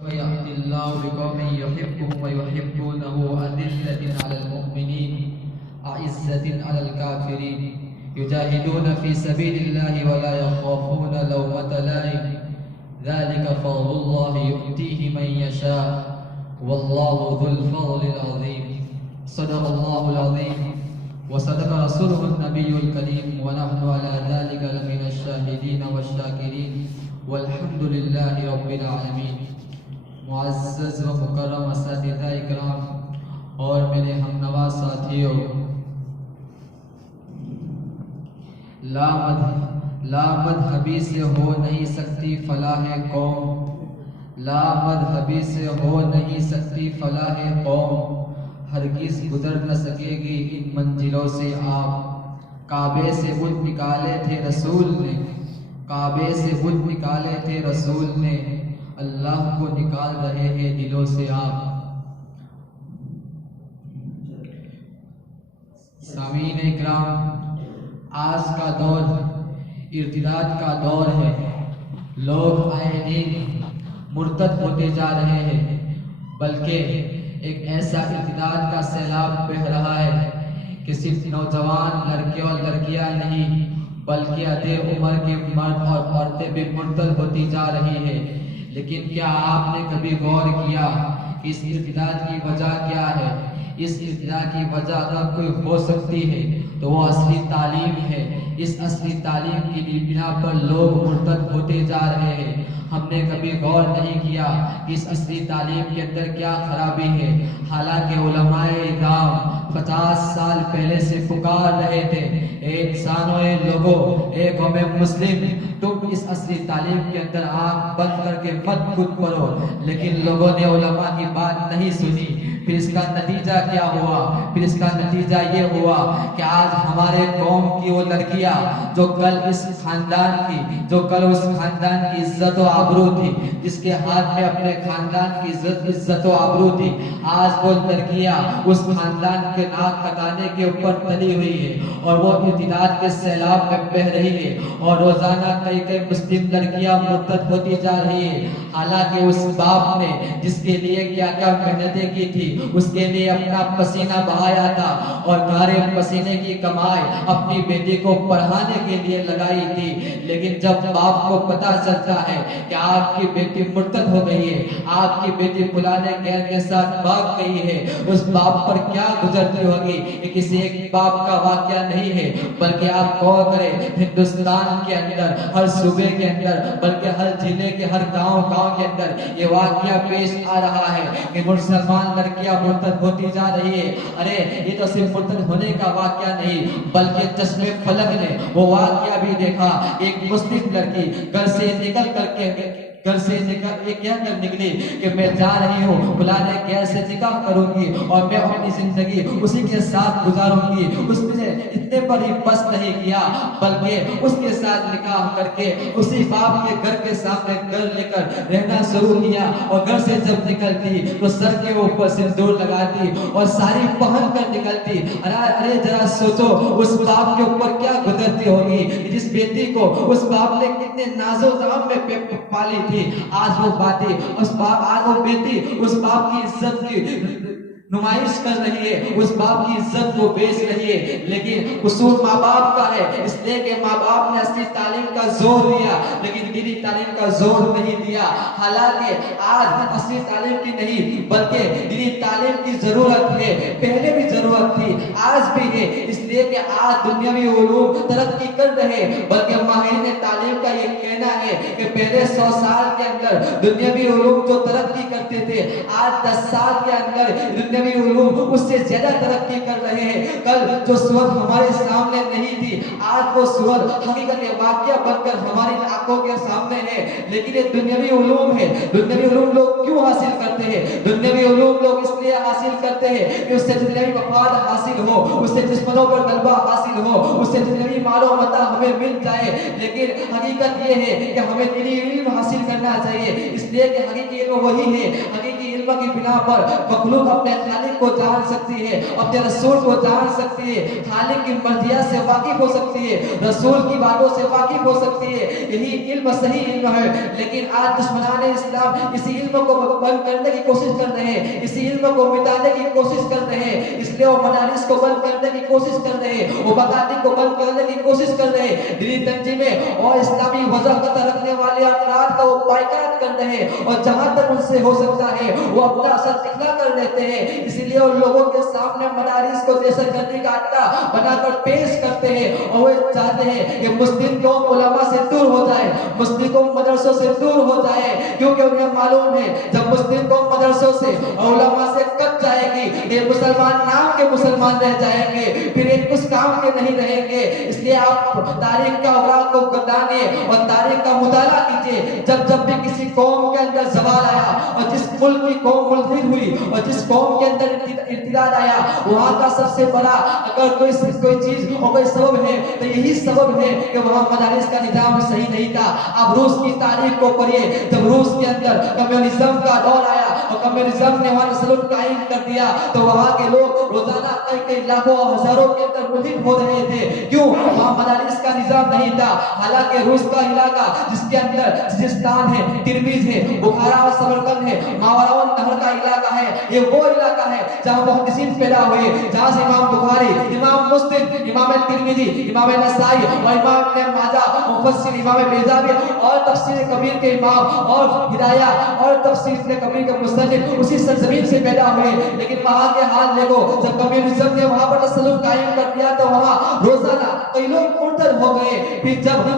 ويأتِ الله بقوم يحبهم ويحبونه أذلة على المؤمنين أعزة على الكافرين يجاهدون في سبيل الله ولا يخافون لومة لائم ذلك فضل الله يؤتيه من يشاء والله ذو الفضل العظيم صدق الله العظيم وصدق رسوله النبي الكريم ونحن على ذلك لمن الشاهدين والشاكرين والحمد لله رب العالمين. معزز و مکرم اساتذہ اکرام اور میرے ہم نوا ساتھیوں، لا مذہبی سے ہو نہیں سکتی فلاح قوم، لا مذہبی سے ہو نہیں سکتی فلاح قوم، ہرگز گزر نہ سکے گی ان منزلوں سے آپ. کعبے سے بت نکالے تھے رسول نے، کعبے سے بت نکالے تھے رسول نے، اللہ کو نکال رہے ہیں دلوں سے آپ. سامعین اکرام، آج کا دور ارتداد کا دور ہے. لوگ آئے دن مرتد ہوتے جا رہے ہیں، بلکہ ایک ایسا ارتداد کا سیلاب بہہ رہا ہے کہ صرف نوجوان لڑکے اور لڑکیاں نہیں بلکہ ادھے عمر کے مرد اور عورتیں بھی مرتد ہوتی جا رہی ہیں. لیکن کیا آپ نے کبھی غور کیا کہ اس ارتداد کی وجہ کیا ہے؟ اس ارتداد کی وجہ اگر کوئی ہو سکتی ہے تو وہ اصلی تعلیم ہے. اس اصلی تعلیم کی بنا پر لوگ مرتد ہوتے جا رہے ہیں. ہم نے کبھی غور نہیں کیا کہ اس اصلی تعلیم کے اندر کیا خرابی ہے. حالانکہ علماء اکرام 50 سال پہلے سے پکار رہے تھے، اے انسانوں، اے لوگوں، اے قوم مسلم، تم اس اصلی تعلیم کے اندر آنکھ بند کر کے مت کود پڑو. لیکن لوگوں نے علماء کی بات نہیں سنی. پھر اس کا نتیجہ کیا ہوا؟ پھر اس کا نتیجہ یہ ہوا کہ آج ہمارے قوم کی وہ لڑکیاں جو کل اس خاندان کی عزت و آبرو تھی، جس کے ہاتھ میں اپنے خاندان کی عزت و آبرو تھی، آج وہ لڑکیاں اس خاندان کے ناک کٹانے کے اوپر تلی ہوئی ہے اور وہ ارتداد کے سیلاب میں بہہ رہی ہے. اور روزانہ کئی مسلم لڑکیاں مرتد ہوتی جا رہی ہے. حالانکہ اس باپ نے جس کے لیے کیا کیا محنتیں کی تھی، اس کے لیے اپنا پسینہ بہایا تھا اور گارے پسینے کی کمائی اپنی بیٹی کو پڑھانے کے لیے لگائی تھی. لیکن جب باپ کو پتا چلتا ہے کہ آپ کی بیٹی مرتد ہو گئی ہے، آپ کی بیٹی پرانے غیر کے ساتھ بھاگ گئی ہے، اس باپ پر کیا گزرتی ہوگی؟ یہ کسی ایک باپ کا واقعہ نہیں ہے، بلکہ آپ غور کریں، ہندوستان کے اندر ہر صوبے کے اندر، بلکہ ہر ضلع کے ہر گاؤں کے اندر یہ واقعہ پیش آ رہا ہے کہ مسلمان لڑکیاں مرتد ہوتی جا رہی ہے. ارے یہ تو صرف مرتد ہونے کا واقعہ نہیں، بلکہ چشم فلک نے وہ واقعہ بھی دیکھا. ایک مسلم لڑکی گھر سے نکل نکلی کہ میں جا رہی ہوں فلانے غیر سے نکاح کروں گی اور میں اپنی زندگی اسی کے ساتھ گزاروں گی. اس نے اتنے پر ہی بس نہیں کیا، بلکہ اس کے ساتھ نکاح کر کے اسی باپ کے گھر کے سامنے گھر لے کر رہنا شروع کیا. اور گھر سے جب نکلتی تو سر کے اوپر سندور لگاتی اور ساری پہن کر نکلتی. ارے ذرا سوچو اس باپ کے اوپر کیا گزرتی ہوگی، جس بیٹی کو اس باپ نے کتنے ناز و نام میں پالی تھی. آج وہ بیٹی اس باپ کی عزت کی نمائش کر رہی ہے، اس باپ کی عزت کو بیچ رہی ہے. لیکن قصور ماں باپ کا ہے، اس لیے کہ ماں باپ نے اصلی تعلیم کا زور دیا لیکن دینی تعلیم کا زور نہیں دیا. حالانکہ آج اصلی تعلیم کی نہیں بلکہ دینی تعلیم کی ضرورت ہے. پہلے بھی ضرورت تھی، آج بھی ہے، اس لیے کہ آج دنیاوی علوم ترقی کر رہے. بلکہ ماہرین تعلیم کا یہ کہنا ہے کہ پہلے 100 سال کے اندر دنیاوی علوم جو ترقی کرتے تھے، آج 10 سال کے اندر دنیاوی علوم اس سے زیادہ ترقی کر رہے ہیں. کل جو صورت ہمارے سامنے نہیں تھی، آج وہ صورت حقیقت واقعہ بن کر ہماری آنکھوں کے سامنے ہے. لیکن یہ دنیاوی علوم ہے. دنیاوی علوم لوگ کیوں حاصل کرتے ہیں؟ دنیاوی علوم لوگ اس لیے حاصل کرتے ہیں کہ اس سے دنیاوی مفاد حاصل ہو، اس سے دشمنوں پر غلبہ حاصل ہو، اس سے دنیاوی مال و متاع ہمیں مل جائے. لیکن حقیقت یہ ہے کہ ہمیں دینی علم حاصل کرنا چاہیے، اس لیے کہ حقیقی علم وہی ہے. حقیقی علم کی بنا پر مخلوق اپنے خالق کو جان سکتی ہے، اپنے رسول کو جان سکتی ہے، خالق کی مرضیات سے واقف ہو سکتی ہے، رسول کی باتوں سے واقف ہو سکتی ہے. یہی علم صحیح علم ہے. لیکن آج دشمنان اسلام اسی علم کو بند کرنے کی کوشش کر رہے ہیں، اسی علم کو مٹانے کی کوشش کر رہے ہیں. اس لیے وہ مدارس کو بند کرنے کی کوشش کر رہے ہیں، وہ مکاتب کو بند کرنے کی کوشش کر رہے ہیں. دینی تنظیمیں اور اسلامی وضاحت رکھنے والے افراد کا وہ بائیکاٹ کر رہے ہیں، اور جہاں تک ان سے ہو سکتا ہے وہ اپنا اثر دکھلا کر لیتے ہیں. اسی لیے ان لوگوں کے سامنے مدارس کو دہشت گردی کا اڈا بنا کر پیش کرتے ہیں، اور وہ چاہتے ہیں کہ مسلم قوم علماء سے دور ہو جائے، مسلم قوم مدرسوں سے دور ہو جائے، کیونکہ انہیں معلوم ہے جب مسلم قوم مدرسوں سے علماء سے کٹ جائے گی یہ مسلمان نام کے مسلمان رہ جائیں گے، پھر یہ کچھ کام کے نہیں رہیں گے. اس لیے آپ تاریخ کا اوراق کو گردانے اور تاریخ کا مطالعہ کیجئے. جب بھی کسی قوم کے اندر زوال آیا، اور جس ملک کی قوم ملحد ہوئی، اور جس قوم کے اندر ارتداد آیا، وہاں کا سب سے بڑا اگر کوئی چیز اور کوئی سبب ہے تو یہی سبب ہے کہ وہاں مدارس کا نظام صحیح نہیں تھا. آپ روس کی تاریخ کو پڑھیے. جب روس کے اندر کمیونزم کا دور آیا اور کمیونزم نے وہاں نسل قائم کر دیا تو وہاں کے لوگ روزانہ کئی لاکھوں اور ہزاروں کے اندر ملحد ہو رہے تھے. کیوں؟ وہاں مدارس کا نظام نہیں تھا. حالانکہ روس کا علاقہ جس کے اندر سجستان ہے، ترمیز ہے، بخارا اور سمرقند ہے، ماوراء نہر کا علاقہ ہے، یہ وہ علاقہ ہے جہاں محدثین پیدا ہوئے، جہاں سے امام بخاری، امام مسلم، امام ترمذی، امام نسائی اور امام ابن ماجہ، مفسر امام بیضاوی اور تفسیر کبیر کے امام اور ہدایہ اور تفسیر ابن کبیر کے مصنف اسی سرزمین سے پیدا ہوئے. لیکن وہاں کے حال دیکھو، جب کمیونزم نے وہاں پر تسلط قائم کر دیا تو وہاں روزانہ کئی لوگ مرتد ہو گئے. پھر جب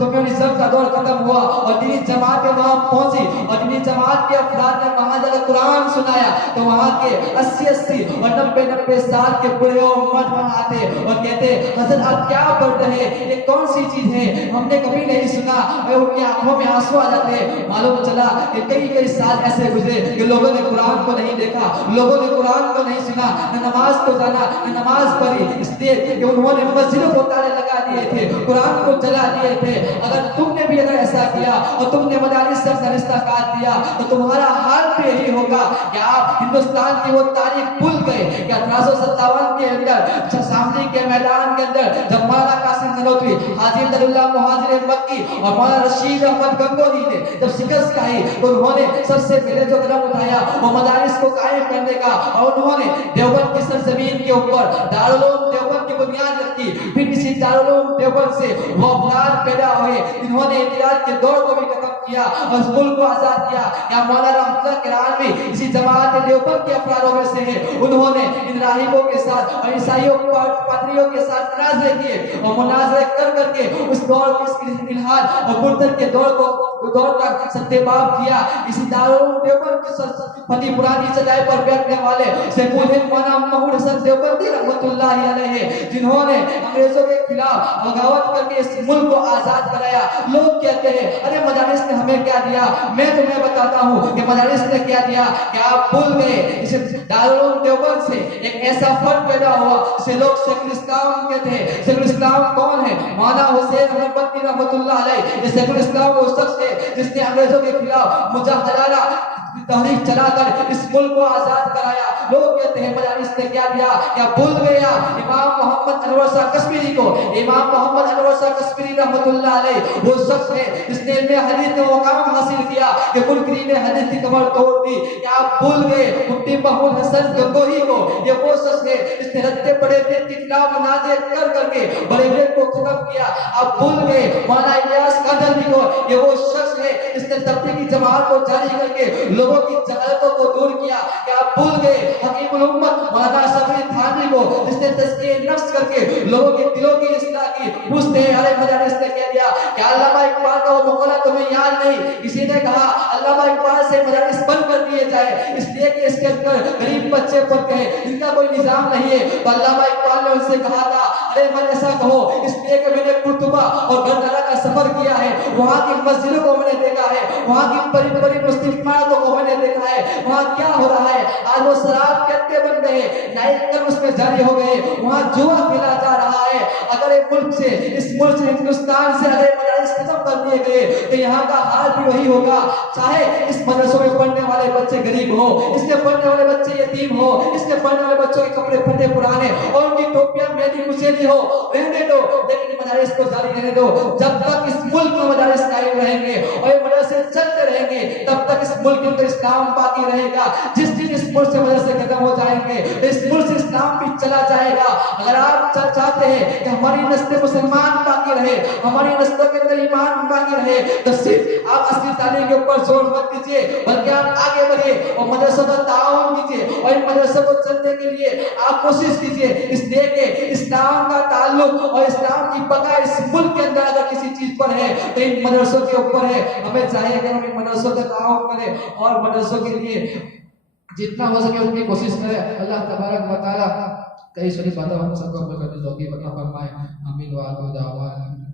کمیونزم کا دور ختم ہوا اور دینی جماعتیں وہاں پہنچی اور دینی جماعت کے افراد نے وہاں جا کر قرآن سنایا تو وہاں کے 80 اور 90 سال کے بڑے اور مرد وہاں آتے اور کہتے حضرت آپ کیا پڑھ رہے ہیں، یہ کون سی چیز ہے، ہم نے کبھی نہیں سنا. ان کی آنکھوں میں آنسو آ جاتے. معلوم چلا کہ کئی سال ایسے گزرے کہ لوگوں نے قرآن کو نہیں دیکھا، لوگوں نے قرآن کو نہیں سنا، نہ نماز کو جانا، نہ نماز پڑھی، اس لیے کہ انہوں نے مسجدوں کو تالے لگا دیے تھے، قرآن کو جلا دیے تھے. اگر تم نے بھی اگر ایسا کیا اور تم نے مدارس سے اپنا رشتہ کاٹ دیا تو تمہارا حال بھی یہی ہوگا کہ آپ ہندوستان کی وہ تاریخ بھول گئے کہ 1857 کے اندر شاملی کے میدان کے اندر جب مولانا قاسم نانوتوی، حاجی عبداللہ مہاجر مکی اور مولانا رشید احمد گنگوہی نے جب شکست کھائی تو انہوں نے سب سے پہلے جو قدم اٹھایا وہ مدارس کو قائم کرنے کا، اور انہوں نے دیوبند کی سرزمین کے اوپر دارالعلوم دیوبند کی بنیاد رکھی. پھر کسی دارالعلوم دیوبند سے وہ افراد پیدا ہوئے جنہوں نے انقلاب کے دور کو بھی ختم کیا اور اس ملک کو آزاد کیا. یا مولانا رحمت اللہ کرانوی اسی جماعت دیوبند کے افرادوں میں سے ہیں. انہوں نے ان راہبوں کے ساتھ اور عیسائیوں پادریوں کے ساتھ مناظرے کیے اور مناظرے کر کے اس دور کو، اس الحاد اور مرتد کے دور کا ستیباب کیا. اسی دارالعلوم دیوبند کی فتح پرانی چدائی پر بیٹھنے والے شیخ مولانا محمود حسن دیوبندی رحمۃ اللہ علیہ جنہوں نے انگریزوں کے خلاف بغاوت کر کے اس ملک کو آزاد کرایا. لوگ کہتے ہیں ارے مدارس نے ہمیں کیا دیا. میں تمہیں بتاتا ہوں کہ مدارس نے کیا دیا. کیا آپ بھول گئے اسے دارالعلوم دیوبند سے ایک ایسا فرد پیدا ہوا جسے لوگ شیخ الاسلام کہتے ہیں. شیخ الاسلام کون ہے؟ مولانا حسین احمد رحمۃ اللہ علیہ. یہ شیخ الاسلام وہ شخص ہے جس نے انگریزوں کے خلاف مجاہدانہ تحریک چلا کر اس ملک کو آزاد کرایا. لوگ کہتے ہیں مدارس نے کیا دیا. کیا بھول گیا امام محمد انور شاہ کشمیری کو؟ امام محمد انور شاہ کشمیری رحمۃ اللہ علیہ وہ شخص ہے جس نے علم حدیث میں مقام حاصل کیا کہ منکرین حدیث کی کمر توڑ دی. کیا آپ بھول گئے مفتی محمود حسن گنگوہی کو؟ یہ وہ شخص ہے جس نے رد پڑے تھے کے خلاف مناظر کر کے بڑے بڑے کو ختم کیا. آپ بھول گئے مولانا الیاس قادری کو؟ یہ وہ شخص ہے جس نے تبلیغی جماعت کو جاری کر کے لوگوں کی جہالتوں کو دور کیا. کیا آپ بھول گئے حکیم الامت مولانا شفیع تھانوی کو جس نے تزکیہ نفس کر کے لوگوں کے دلوں کی اصلاح کی؟ پوچھتے ہیں ارے مدارس نے کہہ دیا. کیا علامہ اقبال کا وہ مقولہ تمہیں یاد نہیں؟ کسی نے کہا علامہ اقبال سے مدارس بند کر دیے جائے اس لیے کہ اس کے اندر غریب بچے پڑھتے ہیں جن کا کوئی نظام نہیں ہے. تو علامہ اقبال نے ان سے کہا تھا ارے مت ایسا کہو اس لیے کہ میں نے قرطبہ اور گردارہ کا سفر کیا ہے، وہاں کی مسجدوں کو میں نے دیکھا ہے، وہاں کی بڑی بڑی مسجد عمارتوں کو میں نے دیکھا ہے، وہاں کیا ہو رہا ہے. آج وہ شراب کے اڈے بن گئے. نئے قدم اس میں جاری ہو گئے، وہاں جوا کھیلا جا رہا ہے۔ اگر اس ملک سے ہندوستان سے اگر مدارس ختم کر دیے گئے تو یہاں کا حال بھی وہی ہوگا، چاہے اس مدرسوں میں پڑھنے والے بچے غریب ہو، اس میں پڑھنے والے بچے یتیم ہو، اس میں پڑھنے والے بچوں کے کپڑے پھٹے پرانے اور ان کی ٹوپیاں میلی کچیلی ہو، رہنے دو، لیکن مدارس کو جاری رہنے دو۔ جب تک اس ملک میں مدارس قائم رہیں گے اور یہ مدرسے چلتے رہیں گے تب تک اس ملک کے اندر اسلام باقی رہے گا۔ جس دن اس ملک سے مدرسے ختم ہو جائیں گے اس ملک سے اسلام بھی چلا جائے گا۔ اگر آپ چاہتے ہیں کہ ہماری نسل مسلمان باقی رہے، ہماری نسلوں کے اندر ایمان باقی رہے، تو صرف آپ اصلی تعلیم کے اوپر زور مت دیجیے، بلکہ آپ آگے بڑھیے اور مدرسوں کا تعاون کیجیے اور ان مدرسوں کو چلنے کے لیے آپ کوشش کیجیے، اس لیے کہ اسلام کا تعلق اور اسلام کی بقا اس ملک کے اندر اگر کسی چیز پر ہے تو ان مدرسوں کے اوپر ہے۔ ہمیں چاہیے کہ ہم ان مدرسوں کا تعاون کریں اور مدرسوں کے لیے جتنا ہو سکے اتنی کوشش کریں۔ اللہ تبارک و تعالی کئی ساری باتوں ہم سب کو عمل کرنے کی توفیق عطا فرمائے۔ آمین و آخر دعوانا